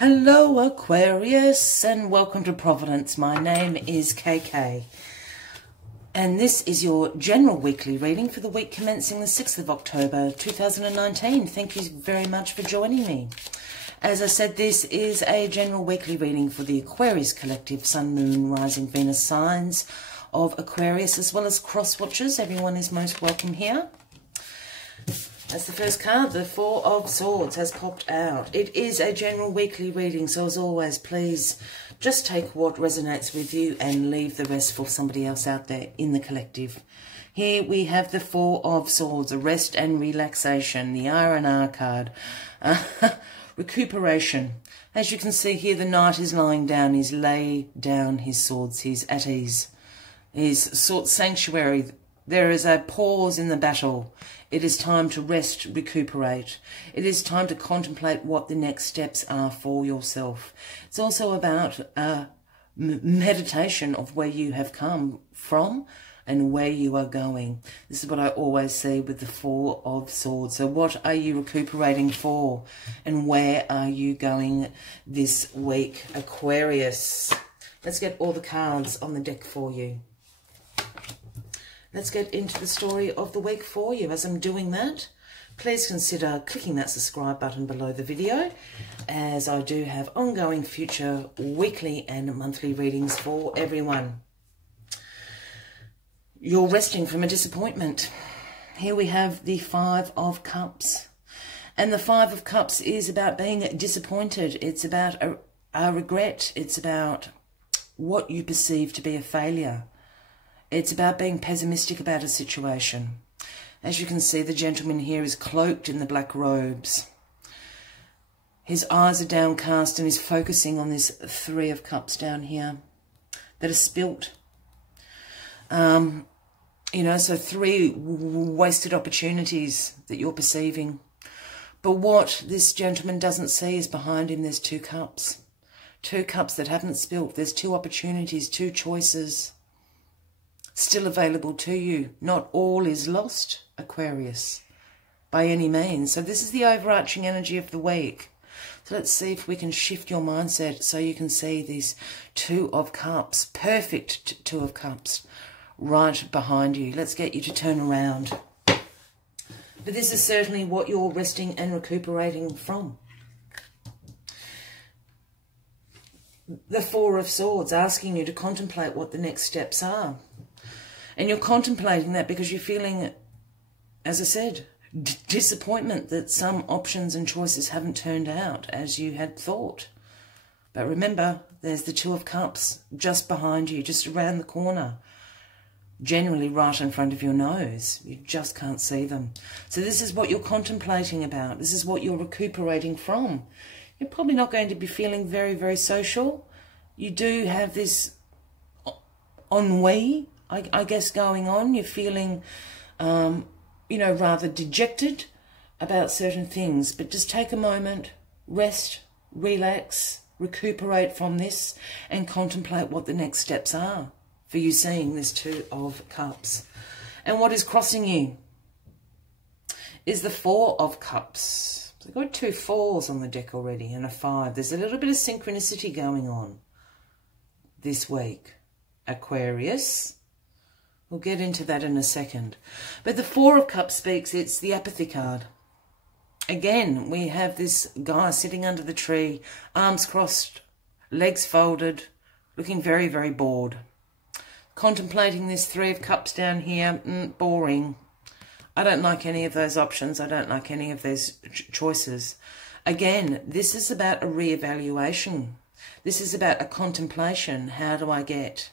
Hello Aquarius and welcome to Providence. My name is KK and this is your general weekly reading for the week commencing the 6th of October 2019. Thank you very much for joining me. As I said, this is a general weekly reading for the Aquarius collective, Sun, Moon, Rising, Venus signs of Aquarius, as well as cross watchers. Everyone is most welcome here. That's the first card. The Four of Swords has popped out. It is a general weekly reading, so as always, please just take what resonates with you and leave the rest for somebody else out there in the collective. Here we have the Four of Swords, a rest and relaxation, the R&R card, recuperation. As you can see here, the knight is lying down. He's laid down his swords. He's at ease. He's sought sanctuary. There is a pause in the battle. It is time to rest, recuperate. It is time to contemplate what the next steps are for yourself. It's also about meditation of where you have come from and where you are going. This is what I always see with the Four of Swords. So what are you recuperating for? And where are you going this week, Aquarius? Let's get all the cards on the deck for you. Let's get into the story of the week for you. As I'm doing that, please consider clicking that subscribe button below the video, as I do have ongoing future weekly and monthly readings for everyone. You're resting from a disappointment. Here we have the Five of Cups. And the Five of Cups is about being disappointed. It's about a regret. It's about what you perceive to be a failure. It's about being pessimistic about a situation. As you can see, the gentleman here is cloaked in the black robes. His eyes are downcast and he's focusing on this Three of Cups down here that are spilt. So three wasted opportunities that you're perceiving. But what this gentleman doesn't see is behind him there's two cups. Two cups that haven't spilt. There's two opportunities, two choices still available to you. Not all is lost, Aquarius, by any means. So this is the overarching energy of the week. So let's see if we can shift your mindset so you can see these Two of Cups, perfect Two of Cups, right behind you. Let's get you to turn around. But this is certainly what you're resting and recuperating from. The Four of Swords asking you to contemplate what the next steps are. And you're contemplating that because you're feeling, as I said, disappointment that some options and choices haven't turned out as you had thought. But remember, there's the Two of Cups just behind you, just around the corner. Generally right in front of your nose. You just can't see them. So this is what you're contemplating about. This is what you're recuperating from. You're probably not going to be feeling very, very social. You do have this ennui, I guess, going on. You're feeling, rather dejected about certain things. But just take a moment, rest, relax, recuperate from this, and contemplate what the next steps are for you seeing this Two of Cups. And what is crossing you is the Four of Cups. So I've got two fours on the deck already and a five. There's a little bit of synchronicity going on this week, Aquarius. We'll get into that in a second. But the Four of Cups speaks, it's the apathy card. Again, we have this guy sitting under the tree, arms crossed, legs folded, looking very, very bored. Contemplating this Three of Cups down here, boring. I don't like any of those options. I don't like any of those choices. Again, this is about a reevaluation. This is about a contemplation. How do I get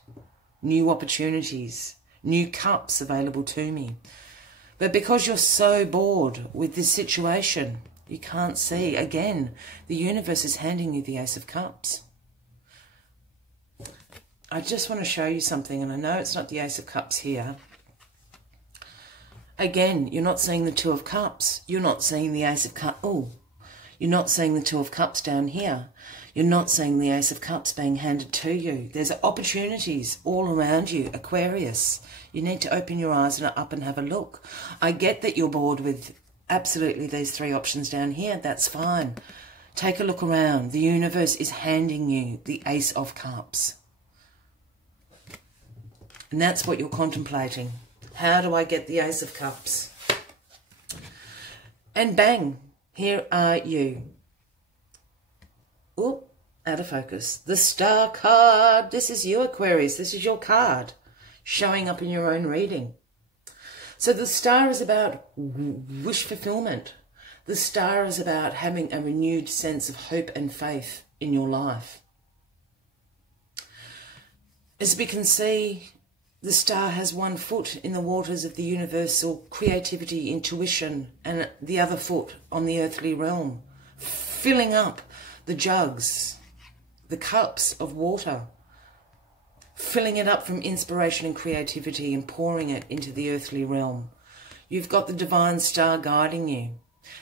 new opportunities, new cups available to me? But because you're so bored with this situation, you can't see. Again, the universe is handing you the Ace of Cups. I just want to show you something, and I know it's not the Ace of Cups here. Again, you're not seeing the Two of Cups. You're not seeing the Ace of Cups. Oh, you're not seeing the Two of Cups down here. You're not seeing the Ace of Cups being handed to you. There's opportunities all around you, Aquarius. You need to open your eyes and up and have a look. I get that you're bored with absolutely these three options down here. That's fine. Take a look around. The universe is handing you the Ace of Cups. And that's what you're contemplating. How do I get the Ace of Cups? And bang, here are you. Oop, out of focus. The Star card. This is you, Aquarius. This is your card showing up in your own reading. So the Star is about wish fulfillment. The Star is about having a renewed sense of hope and faith in your life. As we can see, the Star has one foot in the waters of the universal creativity, intuition, and the other foot on the earthly realm, filling up the jugs, the cups of water, filling it up from inspiration and creativity and pouring it into the earthly realm. You've got the divine star guiding you.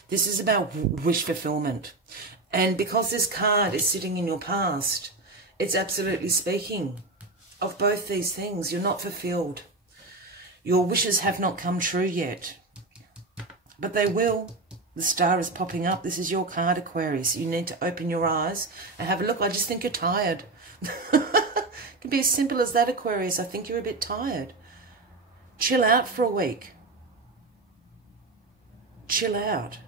This is about wish fulfillment. And because this card is sitting in your past, it's absolutely speaking of both these things. You're not fulfilled. Your wishes have not come true yet, but they will. The Star is popping up. This is your card, Aquarius. You need to open your eyes and have a look. I just think you're tired. It can be as simple as that, Aquarius. I think you're a bit tired. Chill out for a week. Chill out.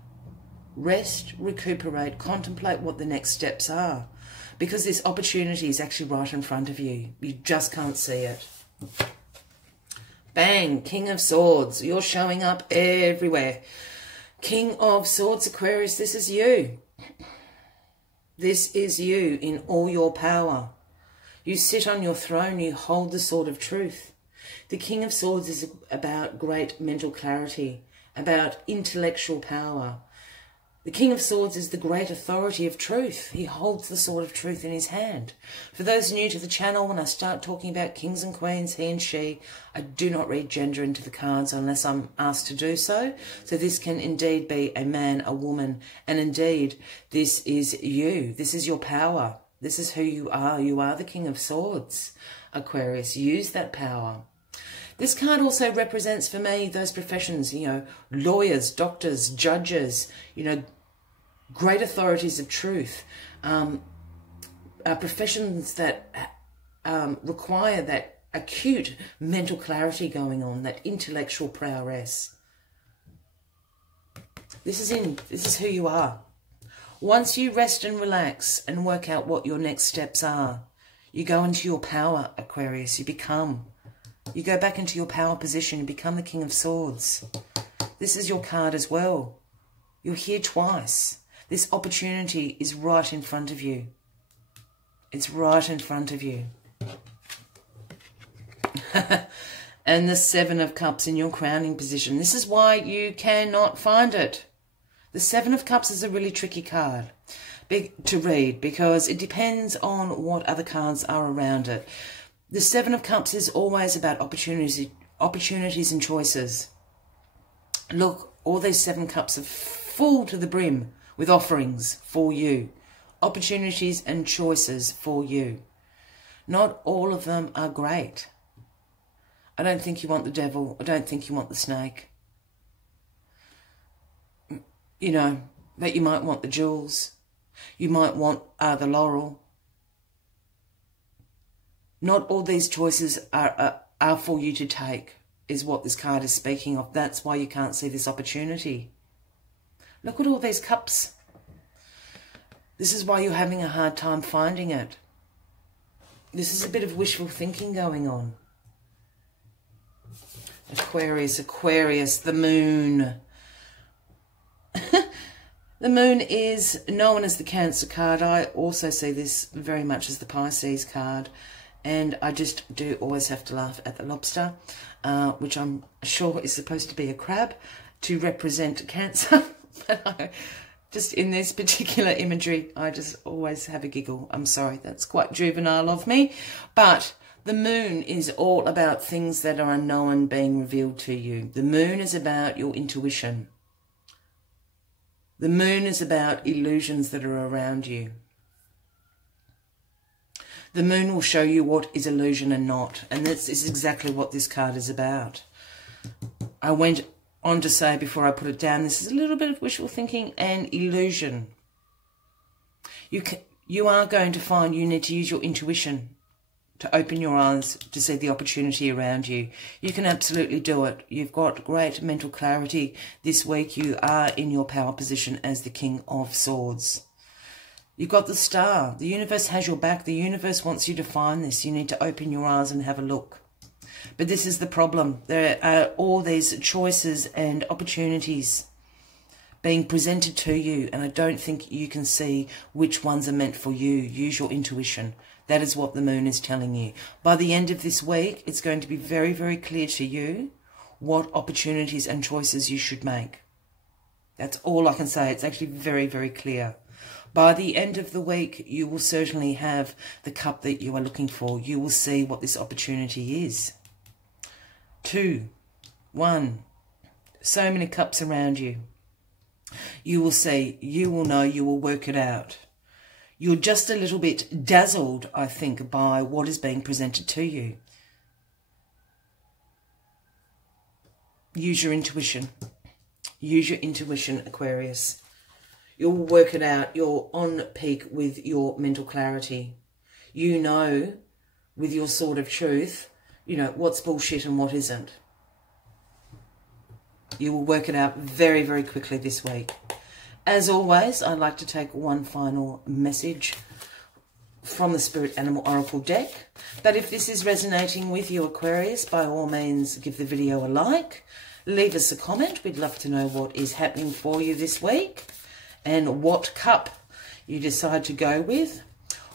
Rest, recuperate, contemplate what the next steps are. Because this opportunity is actually right in front of you. You just can't see it. Bang, King of Swords. You're showing up everywhere. King of Swords, Aquarius, this is you. This is you in all your power. You sit on your throne, you hold the sword of truth. The King of Swords is about great mental clarity, about intellectual power. The King of Swords is the great authority of truth. He holds the sword of truth in his hand. For those new to the channel, when I start talking about kings and queens, he and she, I do not read gender into the cards unless I'm asked to do so. So this can indeed be a man, a woman, and indeed this is you. This is your power. This is who you are. You are the King of Swords, Aquarius. Use that power. This card also represents for me those professions, you know, lawyers, doctors, judges, you know, great authorities of truth, professions that require that acute mental clarity going on, that intellectual prowess. This is who you are. Once you rest and relax and work out what your next steps are, you go into your power, Aquarius. You go back into your power position and become the King of Swords. This is your card as well. You're here twice. This opportunity is right in front of you. It's right in front of you. And the Seven of Cups in your crowning position. This is why you cannot find it. The Seven of Cups is a really tricky card to read because it depends on what other cards are around it. The Seven of Cups is always about opportunities and choices. Look, all these 7 cups are full to the brim with offerings for you. Opportunities and choices for you. Not all of them are great. I don't think you want the devil. I don't think you want the snake. You know, but you might want the jewels. You might want the laurel. Not all these choices are for you to take, is what this card is speaking of. That's why you can't see this opportunity. Look at all these cups. This is why you're having a hard time finding it. This is a bit of wishful thinking going on. Aquarius, Aquarius, the moon. The moon is known as the Cancer card. I also see this very much as the Pisces card. And I just do always have to laugh at the lobster, which I'm sure is supposed to be a crab to represent Cancer. But just in this particular imagery, I just always have a giggle. I'm sorry, that's quite juvenile of me. But the moon is all about things that are unknown being revealed to you. The moon is about your intuition. The moon is about illusions that are around you. The moon will show you what is illusion and not. And this is exactly what this card is about. I went on to say before I put it down, this is a little bit of wishful thinking and illusion. You are going to find you need to use your intuition to open your eyes to see the opportunity around you. You can absolutely do it. You've got great mental clarity this week. You are in your power position as the King of Swords. You've got the Star. The universe has your back. The universe wants you to find this. You need to open your eyes and have a look. But this is the problem. There are all these choices and opportunities being presented to you, and I don't think you can see which ones are meant for you. Use your intuition. That is what the moon is telling you. By the end of this week, it's going to be very, very clear to you what opportunities and choices you should make. That's all I can say. It's actually very, very clear. By the end of the week, you will certainly have the cup that you are looking for. You will see what this opportunity is. 2, 1, so many cups around you. You will see, you will know, you will work it out. You're just a little bit dazzled, I think, by what is being presented to you. Use your intuition. Use your intuition, Aquarius. You'll work it out. You're on peak with your mental clarity. You know, with your sword of truth, you know, what's bullshit and what isn't. You will work it out very, very quickly this week. As always, I'd like to take one final message from the Spirit Animal Oracle deck. But if this is resonating with you, Aquarius, by all means, give the video a like. Leave us a comment. We'd love to know what is happening for you this week and what cup you decide to go with.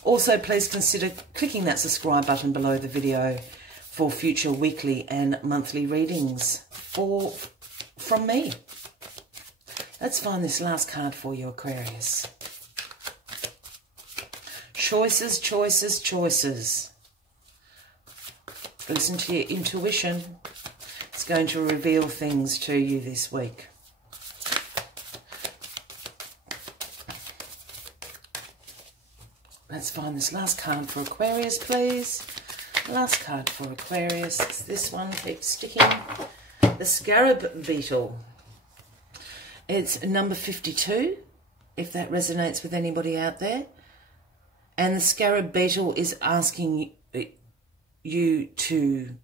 Also, please consider clicking that subscribe button below the video for future weekly and monthly readings from me. Let's find this last card for you, Aquarius. Choices, choices, choices. Listen to your intuition. It's going to reveal things to you this week. Let's find this last card for Aquarius, please. Last card for Aquarius. It's this one. Keep sticking. The Scarab Beetle. It's number 52, if that resonates with anybody out there. And the Scarab Beetle is asking you to...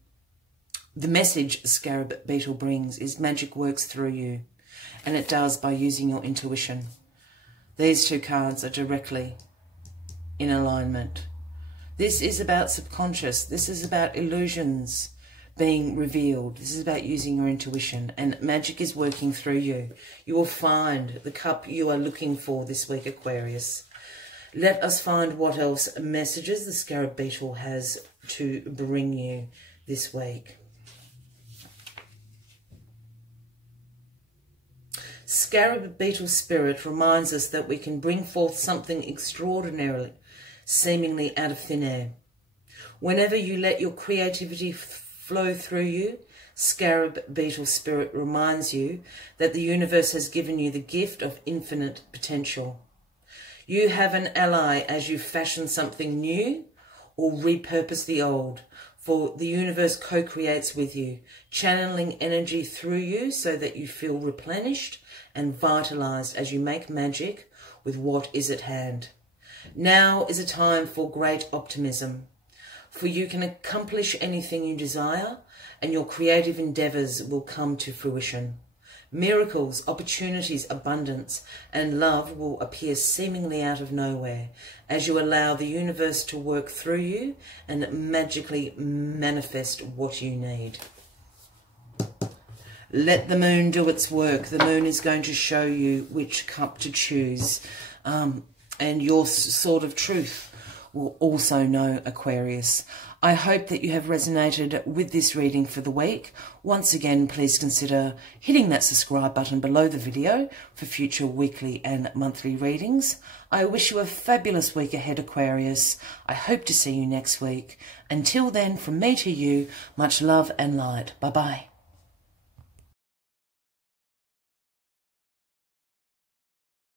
The message Scarab Beetle brings is magic works through you. And it does by using your intuition. These two cards are directly in alignment. This is about subconscious. This is about illusions being revealed. This is about using your intuition, and magic is working through you. You will find the cup you are looking for this week, Aquarius. Let us find what else messages the Scarab Beetle has to bring you this week. Scarab Beetle Spirit reminds us that we can bring forth something extraordinarily, seemingly out of thin air. Whenever you let your creativity flow through you, Scarab Beetle Spirit reminds you that the universe has given you the gift of infinite potential. You have an ally as you fashion something new or repurpose the old, for the universe co-creates with you, channeling energy through you so that you feel replenished and vitalized as you make magic with what is at hand. Now is a time for great optimism, for you can accomplish anything you desire and your creative endeavours will come to fruition. Miracles, opportunities, abundance and love will appear seemingly out of nowhere as you allow the universe to work through you and magically manifest what you need. Let the moon do its work. The moon is going to show you which cup to choose. And your sword of truth will also know, Aquarius. I hope that you have resonated with this reading for the week. Once again, please consider hitting that subscribe button below the video for future weekly and monthly readings. I wish you a fabulous week ahead, Aquarius. I hope to see you next week. Until then, from me to you, much love and light. Bye-bye.